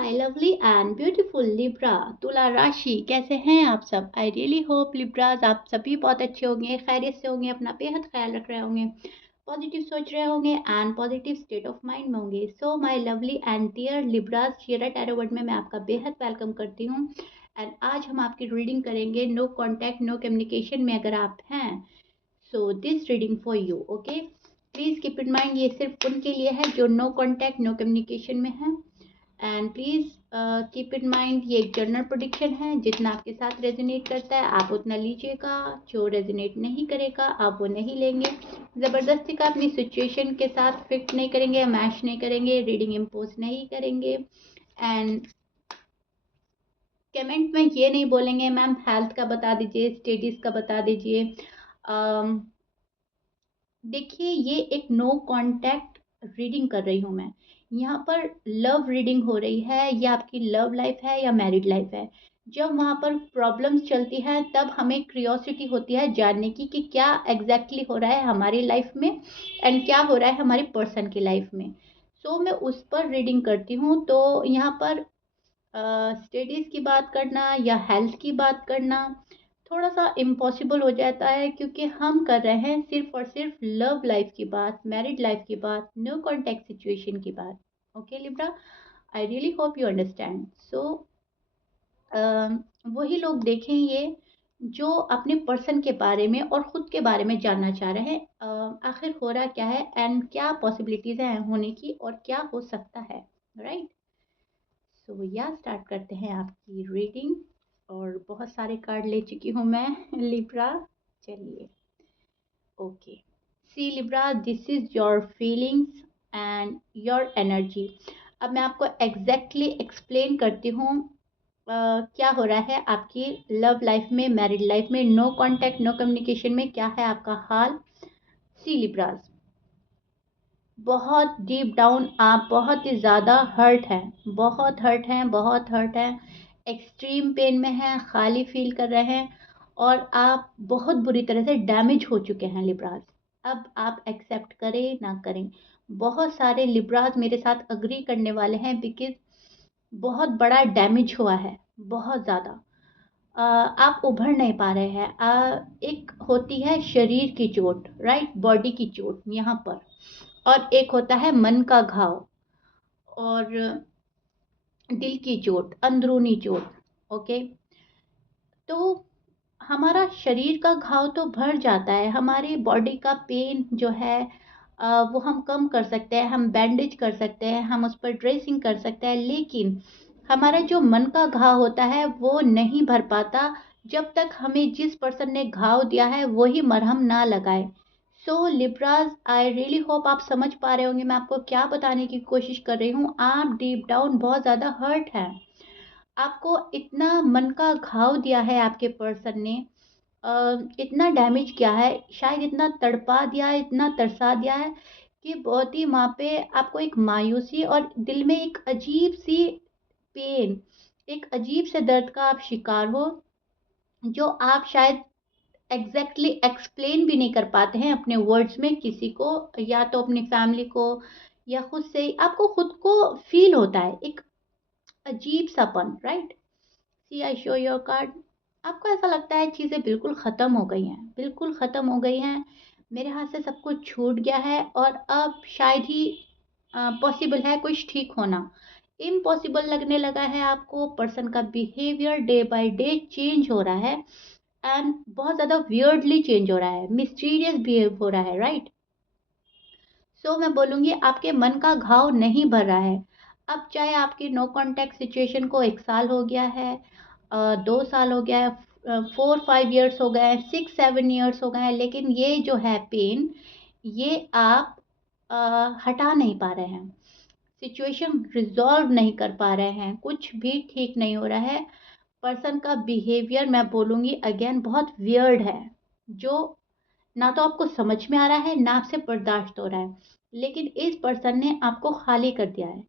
My lovely and beautiful Libra तुला राशि, कैसे हैं आप सब? आई रियली होप लिब्राज आप सभी बहुत अच्छे होंगे, खैरियत से होंगे, अपना बेहद ख्याल रख रहे होंगे, पॉजिटिव सोच रहे होंगे and positive state of mind में होंगे। So my lovely and dear Libras, शियरा टैरो वर्ड में मैं आपका बेहद वेलकम करती हूँ। एंड आज हम आपकी रीडिंग करेंगे नो कॉन्टैक्ट नो कम्युनिकेशन में अगर आप हैं। So this reading for you, okay. Please keep in mind, ये सिर्फ उनके लिए है जो नो कॉन्टैक्ट नो कम्युनिकेशन में है। And please keep in mind ये एक जनरल प्रेडिक्शन है, जितना आपके साथ रेजोनेट करता है आप उतना लीजिएगा, जो रेजोनेट नहीं करेगा आप वो नहीं लेंगे। ज़बरदस्ती का अपनी सिचुएशन के साथ फिट नहीं करेंगे, मैच नहीं करेंगे, रीडिंग इम्पोज नहीं करेंगे। एंड कमेंट में ये नहीं बोलेंगे मैम हेल्थ का बता दीजिए, स्टडीज़ का बता दीजिए। देखिए, ये एक नो कांटेक्ट रीडिंग कर रही हूँ मैं। यहाँ पर लव रीडिंग हो रही है, या आपकी लव लाइफ है या मैरिड लाइफ है। जब वहाँ पर प्रॉब्लम्स चलती हैं तब हमें क्यूरियोसिटी होती है जानने की कि क्या एग्जैक्टली हो रहा है हमारी लाइफ में एंड क्या हो रहा है हमारी पर्सन की लाइफ में। सो मैं उस पर रीडिंग करती हूँ। तो यहाँ पर स्टडीज़ की बात करना या हेल्थ की बात करना थोड़ा सा इम्पॉसिबल हो जाता है, क्योंकि हम कर रहे हैं सिर्फ और सिर्फ लव लाइफ की बात, मैरिड लाइफ की बात, नो कॉन्टैक्ट सिचुएशन की बात। Okay Libra, I really hope you understand. So वही लोग देखें ये जो अपने पर्सन के बारे में और ख़ुद के बारे में जानना चाह रहे हैं, आखिर हो रहा क्या है एंड क्या पॉसिबिलिटीज़ हैं होने की और क्या हो सकता है, राइट। सो या स्टार्ट करते हैं आपकी रीडिंग। और बहुत सारे कार्ड ले चुकी हूँ मैं लिब्रा। चलिए, okay. See Libra, this is your feelings and your energy. अब मैं आपको एग्जैक्टली एक्सप्लेन करती हूँ क्या हो रहा है आपकी लव लाइफ में, मैरिड लाइफ में, नो कांटेक्ट नो कम्युनिकेशन में क्या है आपका हाल। सी लिब्राज, बहुत डीप डाउन आप बहुत ही ज़्यादा हर्ट हैं, बहुत हर्ट हैं, बहुत हर्ट हैं, एक्सट्रीम पेन में हैं, खाली फील कर रहे हैं और आप बहुत बुरी तरह से डैमेज हो चुके हैं लिब्राज। अब आप एक्सेप्ट करें ना करें, बहुत सारे लिब्राज मेरे साथ अग्री करने वाले हैं, बिकॉज बहुत बड़ा डैमेज हुआ है, बहुत ज़्यादा। आप उभर नहीं पा रहे हैं। एक होती है शरीर की चोट, राइट, बॉडी की चोट यहाँ पर, और एक होता है मन का घाव और दिल की चोट, अंदरूनी चोट। ओके, तो हमारा शरीर का घाव तो भर जाता है, हमारी बॉडी का पेन जो है वो हम कम कर सकते हैं, हम बैंडेज कर सकते हैं, हम उस पर ड्रेसिंग कर सकते हैं, लेकिन हमारा जो मन का घाव होता है वो नहीं भर पाता जब तक हमें जिस पर्सन ने घाव दिया है वही मरहम ना लगाए। सो लिब्राज, आई रियली होप आप समझ पा रहे होंगे मैं आपको क्या बताने की कोशिश कर रही हूँ। आप डीप डाउन बहुत ज़्यादा हर्ट हैं, आपको इतना मन का घाव दिया है आपके पर्सन ने, इतना डैमेज किया है, शायद इतना तड़पा दिया है, इतना तरसा दिया है कि बहुत ही वहाँ पे आपको एक मायूसी और दिल में एक अजीब सी पेन, एक अजीब से दर्द का आप शिकार हो, जो आप शायद एग्जैक्टली एक्सप्लेन भी नहीं कर पाते हैं अपने वर्ड्स में किसी को, या तो अपनी फैमिली को या खुद से ही आपको खुद को फील होता है एक अजीब सापन, right. See I show your card, आपको ऐसा लगता है चीज़ें बिल्कुल ख़त्म हो गई हैं, बिल्कुल ख़त्म हो गई हैं, मेरे हाथ से सब कुछ छूट गया है और अब शायद ही पॉसिबल है कुछ ठीक होना। इम्पॉसिबल लगने लगा है आपको, पर्सन का behaviour day by day change हो रहा है एंड बहुत ज़्यादा वियर्डली चेंज हो रहा है, मिस्टीरियस बिहेव हो रहा है, राइट। सो मैं बोलूँगी आपके मन का घाव नहीं भर रहा है। अब चाहे आपकी नो कॉन्टैक्ट सिचुएशन को 1 साल हो गया है, 2 साल हो गया है, 4-5 ईयर्स हो गए हैं, 6-7 ईयर्स हो गए हैं, लेकिन ये जो है पेन, ये आप हटा नहीं पा रहे हैं। सिचुएशन रिज़ॉल्व नहीं कर पा रहे हैं, कुछ भी ठीक नहीं हो रहा है। पर्सन का बिहेवियर मैं बोलूँगी अगेन बहुत वियर्ड है, जो ना तो आपको समझ में आ रहा है ना आपसे बर्दाश्त हो रहा है, लेकिन इस पर्सन ने आपको खाली कर दिया है,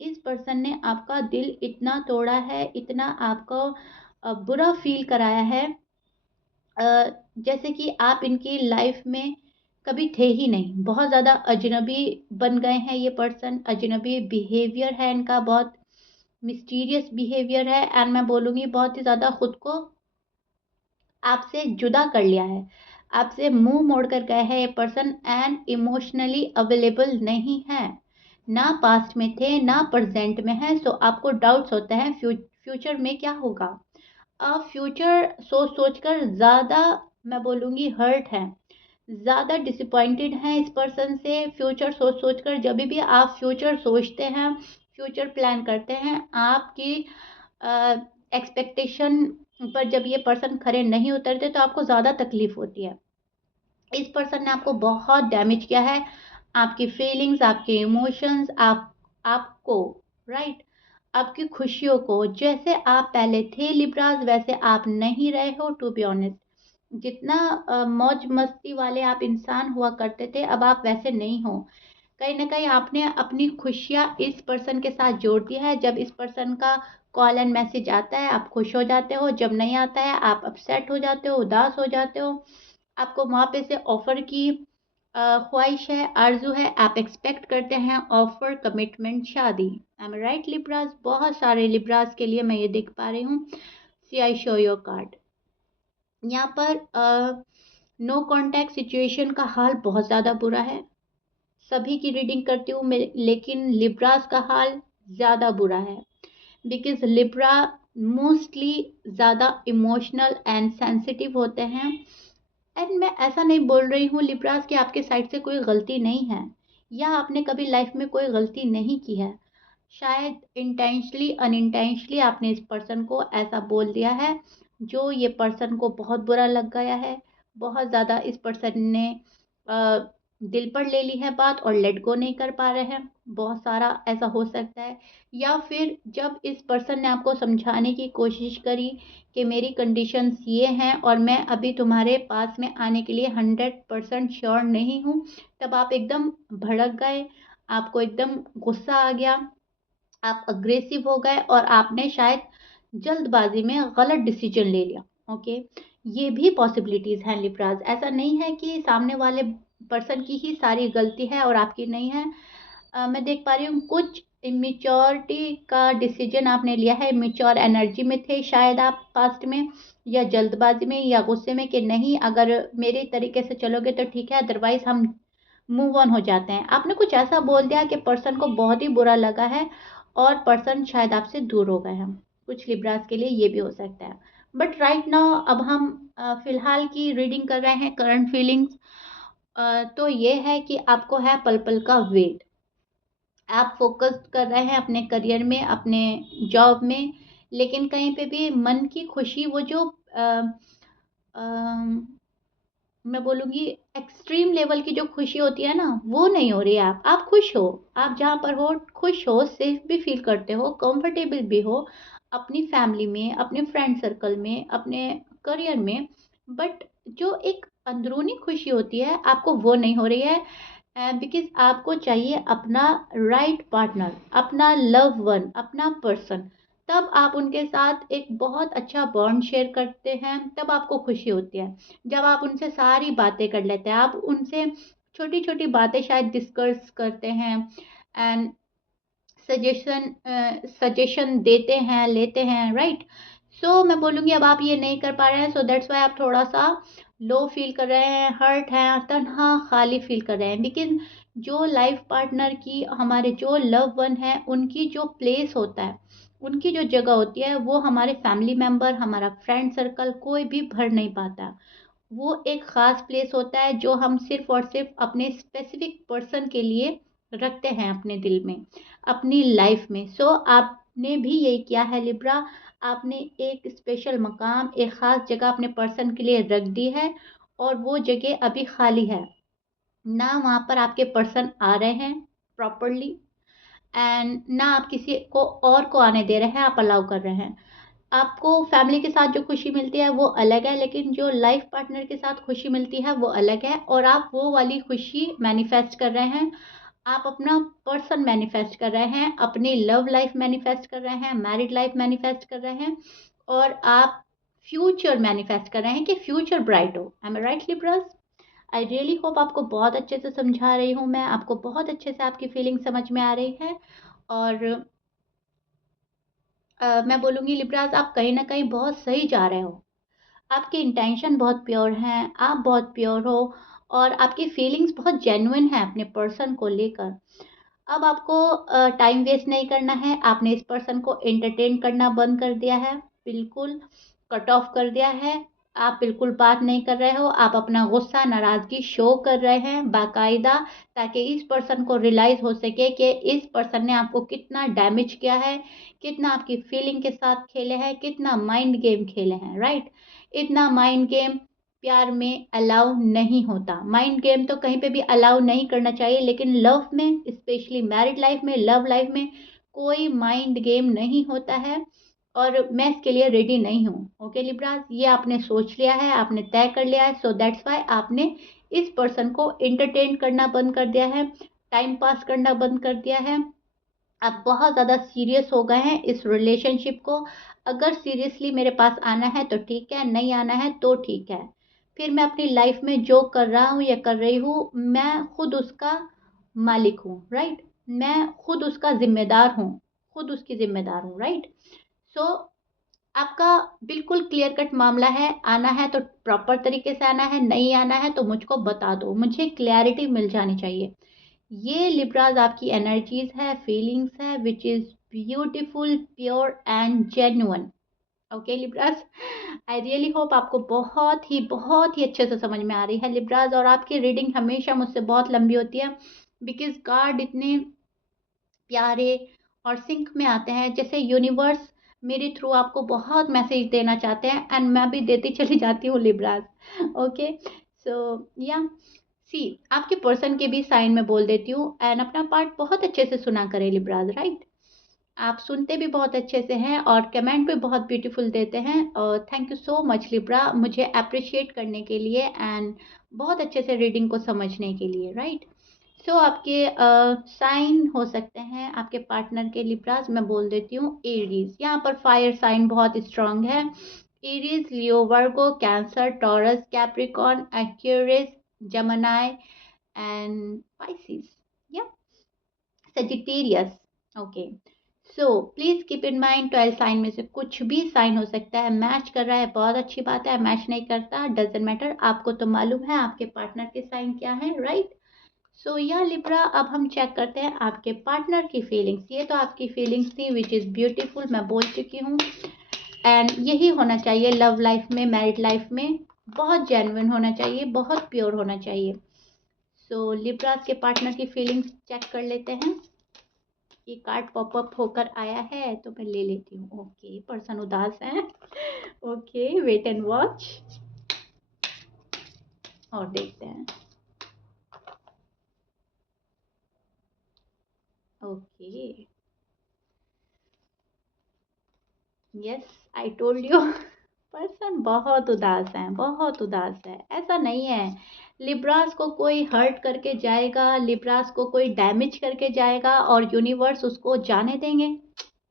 इस पर्सन ने आपका दिल इतना तोड़ा है, इतना आपको बुरा फील कराया है, जैसे कि आप इनकी लाइफ में कभी थे ही नहीं, बहुत ज़्यादा अजनबी बन गए हैं ये पर्सन, अजनबी बिहेवियर है इनका बहुत, मिस्टीरियस बिहेवियर है एंड मैं बोलूँगी बहुत ही ज़्यादा खुद को आपसे जुदा कर लिया है, आपसे मुँह मोड़ कर गए हैं ये पर्सन एंड इमोशनली अवेलेबल नहीं है। ना पास्ट में थे, ना प्रेज़ेंट में हैं, सो आपको डाउट्स होते हैं फ्यूचर में क्या होगा? फ्यूचर सोच-सोच कर ज़्यादा मैं बोलूँगी हर्ट हैं, ज़्यादा डिसअपॉइंटेड हैं इस पर्सन से फ्यूचर सोच-सोच कर जभी भी आप फ्यूचर सोचते हैं, फ्यूचर प्लान करते हैं, आपकी एक्सपेक्टेशन पर जब ये पर्सन खरे नहीं उतरते तो आपको ज़्यादा तकलीफ़ होती है। इस पर्सन ने आपको बहुत डैमेज किया है, आपकी फीलिंग्स, आपके इमोशंस, आपको, राइट? आपकी खुशियों को। जैसे आप पहले थे लिब्राज़ वैसे आप नहीं रहे हो टू बी ऑनेस्ट। जितना मौज-मस्ती वाले आप इंसान हुआ करते थे, अब आप वैसे नहीं हो। कहीं न कहीं आपने अपनी खुशियाँ इस पर्सन के साथ जोड़ दी है। जब इस पर्सन का कॉल एंड मैसेज आता है, आप खुश हो जाते हो, जब नहीं आता है, आप अपसेट हो जाते हो, उदास हो जाते हो। आपको वहाँ पे से ऑफ़र की ख़्वाहिश है, आरज़ू है, आप एक्सपेक्ट करते हैं ऑफ़र, कमिटमेंट, शादी। I am right Libras? बहुत सारे लिब्राज़ के लिए मैं ये देख पा रही हूँ। सी आई शो योर कार्ड। यहाँ पर नो कॉन्टैक्ट सिचुएशन का हाल बहुत ज़्यादा बुरा है। सभी की रीडिंग करती हूँ मैं, लेकिन लिब्रास का हाल ज़्यादा बुरा है बिकॉज़ लिब्रा मोस्टली ज़्यादा इमोशनल एंड सेंसिटिव होते हैं एंड मैं ऐसा नहीं बोल रही हूँ लिब्रास कि आपके साइड से कोई गलती नहीं है या आपने कभी लाइफ में कोई गलती नहीं की है। शायद इंटेंशली अनइंटेंशली आपने इस पर्सन को ऐसा बोल दिया है जो ये पर्सन को बहुत बुरा लग गया है। बहुत ज़्यादा इस पर्सन ने अ, दिल पर ले ली है बात और लेट गो नहीं कर पा रहे हैं। बहुत सारा ऐसा हो सकता है या फिर जब इस पर्सन ने आपको समझाने की कोशिश करी कि मेरी कंडीशंस ये हैं और मैं अभी तुम्हारे पास में आने के लिए 100% श्योर नहीं हूँ, तब आप एकदम भड़क गए, आपको एकदम गुस्सा आ गया, आप अग्रेसिव हो गए और आपने शायद जल्दबाजी में गलत डिसीजन ले लिया। ओके, ये भी पॉसिबिलिटीज़ हैं लिब्राज। ऐसा नहीं है कि सामने वाले पर्सन की ही सारी गलती है और आपकी नहीं है। मैं देख पा रही हूँ कुछ इमेच्योरिटी का डिसीजन आपने लिया है, इमेच्योर एनर्जी में थे शायद आप पास्ट में या जल्दबाजी में या गुस्से में कि नहीं अगर मेरे तरीके से चलोगे तो ठीक है अदरवाइज हम मूव ऑन हो जाते हैं। आपने कुछ ऐसा बोल दिया कि पर्सन को बहुत ही बुरा लगा है और पर्सन शायद आपसे दूर हो गए हैं। कुछ लिब्रास के लिए ये भी हो सकता है। बट राइट नाउ अब हम फिलहाल की रीडिंग कर रहे हैं करंट फीलिंग्स। तो ये है कि आपको है पल पल का वेट। आप फ़ोकस कर रहे हैं अपने करियर में, अपने जॉब में, लेकिन कहीं पे भी मन की खुशी वो जो अम, मैं बोलूँगी एक्सट्रीम लेवल की जो खुशी होती है ना, वो नहीं हो रही है आप खुश हो, आप जहाँ पर हो खुश हो, सेफ भी फ़ील करते हो, कंफर्टेबल भी हो, अपनी फैमिली में, अपने फ्रेंड सर्कल में, अपने करियर में, बट जो एक अंदरूनी खुशी होती है, आपको वो नहीं हो रही है बिकॉज़ आपको चाहिए अपना राइट पार्टनर, अपना लव वन, अपना पर्सन। तब आप उनके साथ एक बहुत अच्छा बॉन्ड शेयर करते हैं, तब आपको खुशी होती है। जब आप उनसे सारी बातें कर लेते हैं, आप उनसे छोटी-छोटी बातें शायद डिस्कस करते हैं एंड सजेशन देते हैं, लेते हैं, राइट? सो मैं बोलूँगी अब आप ये नहीं कर पा रहे हैं, सो दैट्स व्हाई आप थोड़ा-सा लो फ़ील कर रहे हैं, हर्ट हैं, तन्हा, खाली फ़ील कर रहे हैं। लेकिन जो लाइफ़ पार्टनर की हमारे जो लव वन हैं, उनकी जो प्लेस होता है, उनकी जो जगह होती है, वो हमारे फैमिली मेंबर, हमारा फ्रेंड सर्कल कोई भी भर नहीं पाता। वो एक ख़ास प्लेस होता है जो हम सिर्फ़ और सिर्फ़ अपने स्पेसिफ़िक पर्सन के लिए रखते हैं अपने दिल में, अपनी लाइफ़ में। सो आपने भी यही किया है लिब्रा, आपने एक स्पेशल मकाम, एक ख़ास जगह अपने पर्सन के लिए रख दी है और वो जगह अभी खाली है। ना वहाँ पर आपके पर्सन आ रहे हैं प्रॉपर्ली एंड ना आप किसी को और को आने दे रहे हैं, आप अलाउ कर रहे हैं। आपको फैमिली के साथ जो खुशी मिलती है वो अलग है, लेकिन जो लाइफ पार्टनर के साथ खुशी मिलती है वो अलग है और आप वो वाली खुशी मैनिफेस्ट कर रहे हैं। आप अपना पर्सन मैनिफेस्ट कर रहे हैं, अपनी लव लाइफ मैनिफेस्ट कर रहे हैं, मैरिड लाइफ मैनिफेस्ट कर रहे हैं और आप फ्यूचर मैनिफेस्ट कर रहे हैं कि फ्यूचर ब्राइट हो। Am I right Libras? I really hope आपको बहुत अच्छे से समझा रही हूँ मैं, आपको बहुत अच्छे से आपकी फीलिंग समझ में आ रही है और मैं बोलूँगी लिब्रास, आप कहीं न कहीं बहुत सही जा रहे हो। आपके इंटेंशन बहुत प्योर हैं, आप बहुत प्योर हो और आपकी फीलिंग्स बहुत जेन्युइन हैं अपने पर्सन को लेकर। अब आपको टाइम वेस्ट नहीं करना है, आपने इस पर्सन को एंटरटेन करना बंद कर दिया है, बिल्कुल कट ऑफ कर दिया है। आप बिल्कुल बात नहीं कर रहे हो, आप अपना गुस्सा, नाराज़गी शो कर रहे हैं बाकायदा, ताकि इस पर्सन को रियलाइज़ हो सके कि इस पर्सन ने आपको कितना डैमेज किया है, कितना आपकी फीलिंग के साथ खेले हैं, कितना माइंड गेम खेले हैं, राइट? इतना माइंड गेम प्यार में अलाउ नहीं होता। माइंड गेम तो कहीं पे भी अलाउ नहीं करना चाहिए, लेकिन लव में, स्पेशली मैरिड लाइफ़ में, लव लाइफ़ में कोई माइंड गेम नहीं होता है और मैं इसके लिए रेडी नहीं हूँ। ओके लिब्रास, ये आपने सोच लिया है, आपने तय कर लिया है, सो दैट्स व्हाई आपने इस पर्सन को एंटरटेन करना बंद कर दिया है, टाइम पास करना बंद कर दिया है। आप बहुत ज़्यादा सीरियस हो गए हैं इस रिलेशनशिप को। अगर सीरियसली मेरे पास आना है तो ठीक है, नहीं आना है तो ठीक है। फिर मैं अपनी लाइफ में जो कर रहा हूँ या कर रही हूँ, मैं खुद उसका मालिक हूँ, राइट? मैं खुद उसका ज़िम्मेदार हूँ, खुद उसकी ज़िम्मेदार हूँ, राइट? सो आपका बिल्कुल क्लियर कट मामला है, आना है तो प्रॉपर तरीके से आना है, नहीं आना है तो मुझको बता दो, मुझे क्लैरिटी मिल जानी चाहिए। ये लिब्राज़ आपकी एनर्जीज़ है, फीलिंग्स है which is beautiful, pure and genuine. Okay Libras, I really hope आपको बहुत ही अच्छे से समझ में आ रही है लिब्राज़, और आपकी रीडिंग हमेशा मुझसे बहुत लंबी होती है बिकॉज़ कार्ड इतने प्यारे और सिंक में आते हैं, जैसे यूनिवर्स मेरे थ्रू आपको बहुत मैसेज देना चाहते हैं एंड मैं भी देती चली जाती हूँ लिब्रास। ओके, सो या सी आपके पर्सन के भी साइन में बोल देती हूँ एंड अपना पार्ट बहुत अच्छे से सुना करें लिब्रास, राइट? आप सुनते भी बहुत अच्छे से हैं और कमेंट भी बहुत ब्यूटीफुल देते हैं, और thank you so much Libra मुझे अप्रिशिएट करने के लिए एंड बहुत अच्छे से रीडिंग को समझने के लिए, राइट? सो आपके साइन हो सकते हैं आपके पार्टनर के लिब्रास, मैं बोल देती हूँ एरीज। यहाँ पर फायर साइन बहुत स्ट्रांग है। Aries, Leo, Virgo, Cancer, Taurus, Capricorn, Aquarius, Gemini and Pisces, या Sagittarius. Okay, so please keep in mind 12 sign में से कुछ भी साइन हो सकता है। मैच कर रहा है बहुत अच्छी बात है, मैच नहीं करता डजेंट मैटर, आपको तो मालूम है आपके पार्टनर के साइन क्या है, राइट? सो या लिब्रा, अब हम चेक करते हैं आपके पार्टनर की फीलिंग्स। ये तो आपकी फीलिंग्स थी विच इज़ ब्यूटीफुल, मैं बोल चुकी हूँ एंड यही होना चाहिए लव लाइफ में, मैरिड लाइफ में, बहुत जेन्युइन होना चाहिए, बहुत प्योर होना चाहिए। सो लिब्रास के पार्टनर की फीलिंग्स चेक कर लेते हैं। ये कार्ड पॉपअप होकर आया है तो मैं ले लेती हूँ। ओके, पर्सन उदास है। ओके, वेट एंड वॉच और देखते हैं। Okay, yes, I told you. Person बहुत उदास है, बहुत उदास है। ऐसा नहीं है लिब्रास को कोई हर्ट करके जाएगा, लिब्रास को कोई डैमेज करके जाएगा और यूनिवर्स उसको जाने देंगे?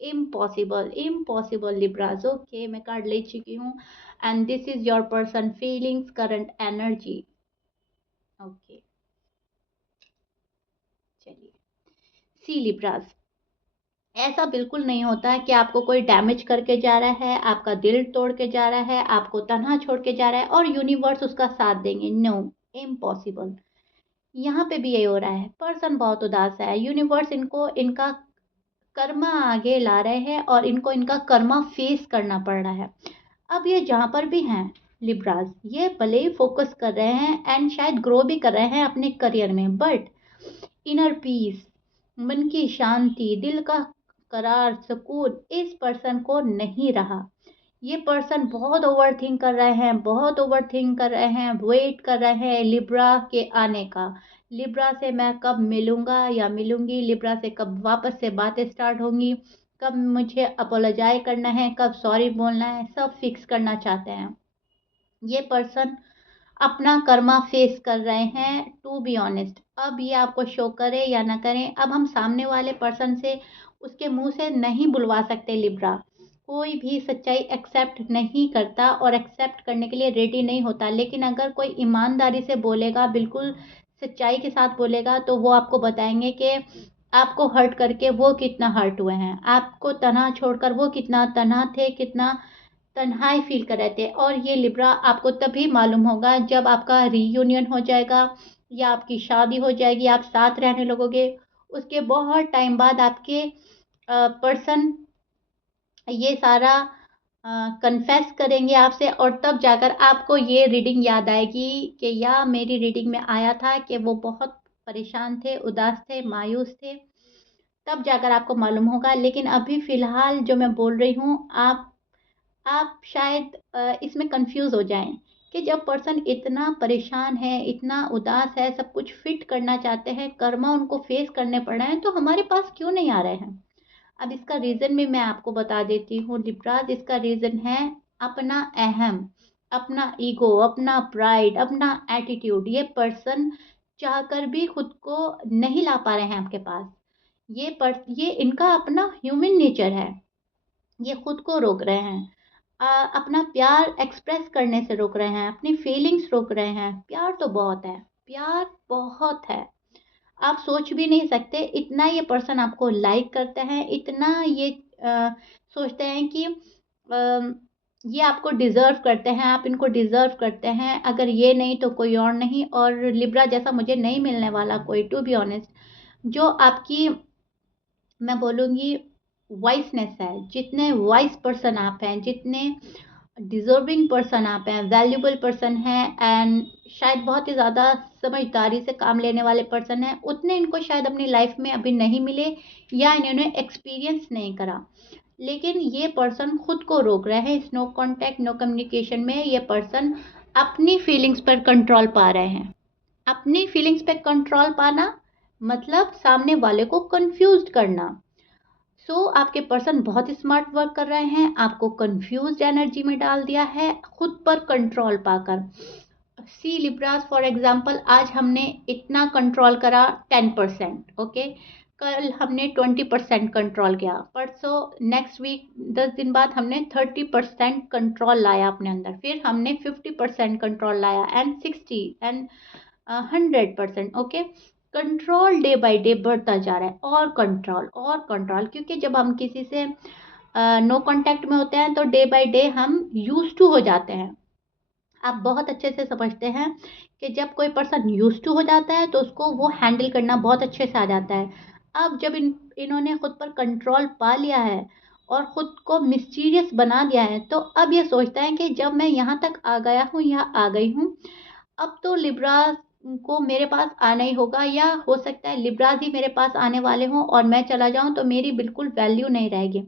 Impossible, impossible Libras. ओके, मैं कार्ड ले चुकी हूँ and this is your person feelings, current energy. Okay, चलिए, सी लिब्रास, ऐसा बिल्कुल नहीं होता है कि आपको कोई डैमेज करके जा रहा है, आपका दिल तोड़ के जा रहा है, आपको तन्हा छोड़ के जा रहा है और यूनिवर्स उसका साथ देंगे। No, impossible. यहाँ पे भी यही हो रहा है, पर्सन बहुत उदास है, यूनिवर्स इनको इनका कर्मा आगे ला रहे हैं और इनको इनका कर्मा फेस करना पड़ रहा है। अब ये जहाँ पर भी हैं लिब्रास, ये भले ही फोकस कर रहे हैं एंड शायद ग्रो भी कर रहे हैं अपने करियर में, बट इनर पीस, मन की शांति, दिल का करार, सुकून इस पर्सन को नहीं रहा। ये पर्सन बहुत ओवरथिंक कर रहे हैं, बहुत ओवरथिंक कर रहे हैं, वेट कर रहे हैं लिब्रा के आने का। लिब्रा से मैं कब मिलूंगा या मिलूंगी, लिब्रा से कब वापस से बातें स्टार्ट होंगी, कब मुझे अपोलोजाइज करना है, कब सॉरी बोलना है, सब फिक्स करना चाहते हैं। ये पर्सन अपना कर्मा फेस कर रहे हैं, टू बी ऑनेस्ट। अब ये आपको शो करे या ना करें, अब हम सामने वाले पर्सन से उसके मुंह से नहीं बुलवा सकते लिब्रा। कोई भी सच्चाई एक्सेप्ट नहीं करता और एक्सेप्ट करने के लिए रेडी नहीं होता, लेकिन अगर कोई ईमानदारी से बोलेगा, बिल्कुल सच्चाई के साथ बोलेगा, तो वो आपको बताएंगे कि आपको हर्ट करके वो कितना हर्ट हुए हैं, आपको तन्हा छोड़कर वो कितना तन्हा थे, कितना तन्हाई फ़ील कर रहे थे। और ये लिब्रा आपको तभी मालूम होगा जब आपका रीयूनियन हो जाएगा या आपकी शादी हो जाएगी, आप साथ रहने लगोगे। उसके बहुत टाइम बाद आपके पर्सन ये सारा कन्फेस करेंगे आपसे, और तब जाकर आपको ये रीडिंग याद आएगी कि या मेरी रीडिंग में आया था कि वो बहुत परेशान थे, उदास थे, मायूस थे। तब जाकर आपको मालूम होगा। लेकिन अभी फ़िलहाल जो मैं बोल रही हूँ, आप शायद इसमें कन्फ्यूज़ हो जाएँ कि जब पर्सन इतना परेशान है, इतना उदास है, सब कुछ फ़िट करना चाहते हैं, कर्मा उनको फ़ेस करने पड़ रहे हैं, तो हमारे पास क्यों नहीं आ रहे हैं? अब इसका रीज़न भी मैं आपको बता देती हूँ लिब्राज़। इसका रीज़न है अपना अहम, अपना ईगो, अपना प्राइड, अपना एटीट्यूड। ये पर्सन चाहकर भी खुद को नहीं ला पा रहे हैं आपके पास। ये इनका अपना ह्यूमन नेचर है। ये खुद को रोक रहे हैं। अपना प्यार एक्सप्रेस करने से रोक रहे हैं, अपनी फीलिंग्स रोक रहे हैं। प्यार तो बहुत है, प्यार बहुत है। आप सोच भी नहीं सकते इतना ये पर्सन आपको लाइक करते हैं, इतना ये सोचते हैं कि ये आपको डिज़र्व करते हैं, आप इनको डिज़र्व करते हैं, अगर ये नहीं तो कोई और नहीं। और लिब्रा जैसा मुझे नहीं मिलने वाला कोई, टू बी ऑनेस्ट। जो आपकी, मैं बोलूँगी, वाइसनेस है, जितने वाइस पर्सन आप हैं, जितने डिज़र्विंग पर्सन आप हैं, वैल्यूएबल पर्सन हैं, एंड शायद बहुत ही ज़्यादा समझदारी से काम लेने वाले पर्सन हैं, उतने इनको शायद अपनी लाइफ में अभी नहीं मिले या इन्होंने एक्सपीरियंस नहीं करा। लेकिन ये पर्सन खुद को रोक रहे हैं इस नो कॉन्टैक्ट, नो कम्युनिकेशन में। ये पर्सन अपनी फीलिंग्स पर कंट्रोल पा रहे हैं। अपनी फीलिंग्स पे कंट्रोल पाना मतलब सामने वाले को कंफ्यूज्ड करना। आपके पर्सन बहुत स्मार्ट वर्क कर रहे हैं, आपको कंफ्यूज्ड एनर्जी में डाल दिया है खुद पर कंट्रोल पाकर। सी लिब्रास, फॉर एग्जांपल, आज हमने इतना कंट्रोल करा 10%, ओके। कल हमने 20% कंट्रोल किया, परसों नेक्स्ट वीक 10 दिन बाद हमने 30% कंट्रोल लाया अपने अंदर, फिर हमने 50% कंट्रोल लाया, and 60 and 100%, okay. Control day by day बढ़ता जा रहा है, और कंट्रोल और कंट्रोल, क्योंकि जब हम किसी से नो कांटेक्ट में होते हैं तो डे बाय डे हम यूज टू हो जाते हैं। आप बहुत अच्छे से समझते हैं कि जब कोई पर्सन यूज टू हो जाता है तो उसको वो हैंडल करना बहुत अच्छे से आ जाता है। अब जब इन्होंने खुद पर कंट्रोल पा लिया है और खुद को मिस्टीरियस बना दिया है, तो अब ये सोचता है कि जब मैं यहाँ तक आ गया हूँ या आ गई हूँ, अब तो लिब्रा को मेरे पास आना ही होगा, या हो सकता है लिब्राज़ ही मेरे पास आने वाले हों और मैं चला जाऊँ तो मेरी बिल्कुल वैल्यू नहीं रहेगी।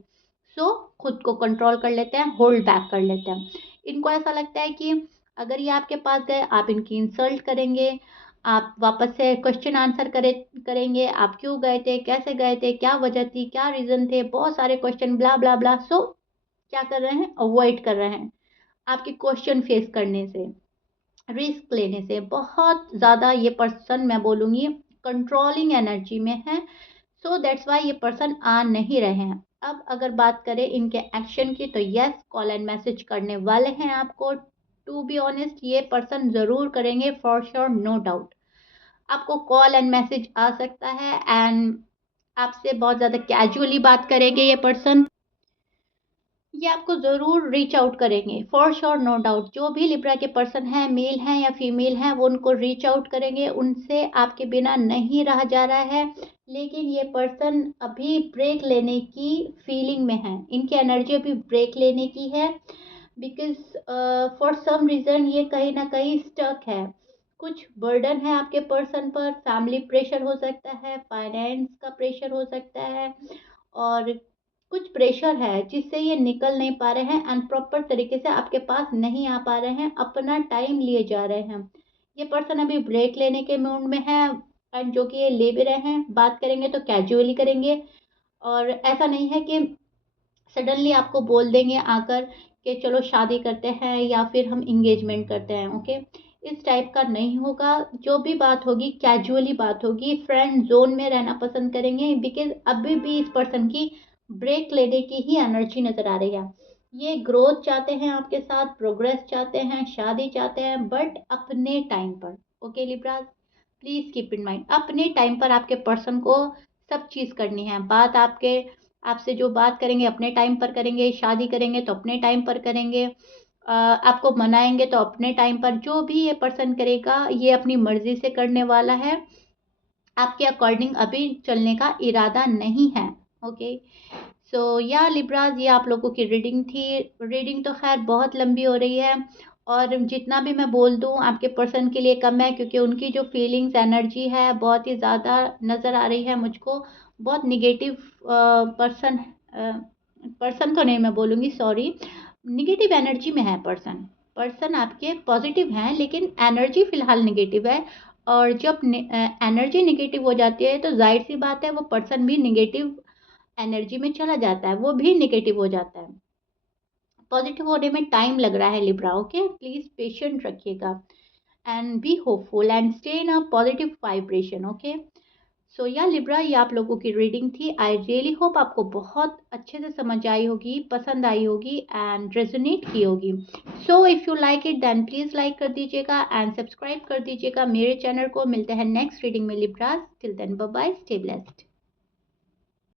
खुद को कंट्रोल कर लेते हैं, होल्ड बैक कर लेते हैं। इनको ऐसा लगता है कि अगर ये आपके पास गए, आप इनकी इंसल्ट करेंगे, आप वापस से क्वेश्चन आंसर करेंगे, आप क्यों गए थे, कैसे गए थे, क्या वजह थी, क्या रीज़न थे, बहुत सारे क्वेश्चन, ब्ला ब्ला ब्ला। क्या कर रहे हैं? अवॉइड कर रहे हैं आपके क्वेश्चन फेस करने से, रिस्क लेने से। बहुत ज़्यादा ये पर्सन, मैं बोलूँगी, कंट्रोलिंग एनर्जी में है। दैट्स वाई ये पर्सन आ नहीं रहे हैं। अब अगर बात करें इनके एक्शन की, तो यस, कॉल एंड मैसेज करने वाले हैं आपको। टू बी ऑनेस्ट, ये पर्सन ज़रूर करेंगे, फॉर श्योर, नो डाउट। आपको कॉल एंड मैसेज आ सकता है, एंड आपसे बहुत ज़्यादा कैजुअली बात करेंगे ये पर्सन। ये आपको ज़रूर रीच आउट करेंगे, फॉर श्योर, नो डाउट। जो भी लिब्रा के पर्सन हैं, मेल हैं या फीमेल हैं, वो उनको रीच आउट करेंगे। उनसे आपके बिना नहीं रहा जा रहा है। लेकिन ये पर्सन अभी ब्रेक लेने की फीलिंग में है, इनकी एनर्जी अभी ब्रेक लेने की है, बिकॉज फॉर सम रीज़न ये कहीं ना कहीं स्टक है। कुछ बर्डन है आपके पर्सन पर, फैमिली प्रेशर हो सकता है, फाइनेंस का प्रेशर हो सकता है, और कुछ प्रेशर है जिससे ये निकल नहीं पा रहे हैं, एंड प्रॉपर तरीके से आपके पास नहीं आ पा रहे हैं, अपना टाइम लिए जा रहे हैं। ये पर्सन अभी ब्रेक लेने के मूड में है, एंड जो कि ये ले भी रहे हैं, बात करेंगे तो कैजुअली करेंगे। और ऐसा नहीं है कि सडनली आपको बोल देंगे आकर कि चलो शादी करते हैं या फिर हम इंगेजमेंट करते हैं, ओके। इस टाइप का नहीं होगा। जो भी बात होगी कैजुअली बात होगी, फ्रेंड जोन में रहना पसंद करेंगे, बिकॉज अभी भी इस पर्सन की ब्रेक लेने की ही एनर्जी नज़र आ रही है। ये ग्रोथ चाहते हैं आपके साथ, प्रोग्रेस चाहते हैं, शादी चाहते हैं, बट अपने टाइम पर, okay Libras, please keep in mind, अपने टाइम पर आपके पर्सन को सब चीज़ करनी है। बात आपसे जो बात करेंगे अपने टाइम पर करेंगे, शादी करेंगे तो अपने टाइम पर करेंगे, आपको मनाएँगे तो अपने टाइम पर, जो भी ये पर्सन करेगा ये अपनी मर्ज़ी से करने वाला है, आपके अकॉर्डिंग अभी चलने का इरादा नहीं है। ओके, सो या लिब्रास, ये आप लोगों की रीडिंग थी। रीडिंग तो खैर बहुत लंबी हो रही है और जितना भी मैं बोल दूँ आपके पर्सन के लिए कम है, क्योंकि उनकी जो फीलिंग्स एनर्जी है बहुत ही ज़्यादा नज़र आ रही है मुझको। बहुत निगेटिव पर्सन, पर्सन तो नहीं मैं बोलूँगी, सॉरी, निगेटिव एनर्जी में है पर्सन। पर्सन आपके पॉजिटिव हैं लेकिन एनर्जी फ़िलहाल नेगेटिव है। और जब एनर्जी नेगेटिव हो जाती है तो ज़ाहिर सी बात है वो पर्सन भी नेगेटिव एनर्जी में चला जाता है, वो भी नेगेटिव हो जाता है। पॉजिटिव होने में टाइम लग रहा है लिब्रा। ओके, प्लीज़ पेशेंट रखिएगा and be hopeful and stay in a positive vibration. Okay, so yeah Libra, ये आप लोगों की रीडिंग थी। आई रियली होप आपको बहुत अच्छे से समझ आई होगी, पसंद आई होगी एंड रेजोनेट की होगी। So if you like it then please like कर दीजिएगा एंड सब्सक्राइब कर दीजिएगा मेरे चैनल को। मिलते हैं नेक्स्ट रीडिंग में Libras. Till then bye bye, stay blessed.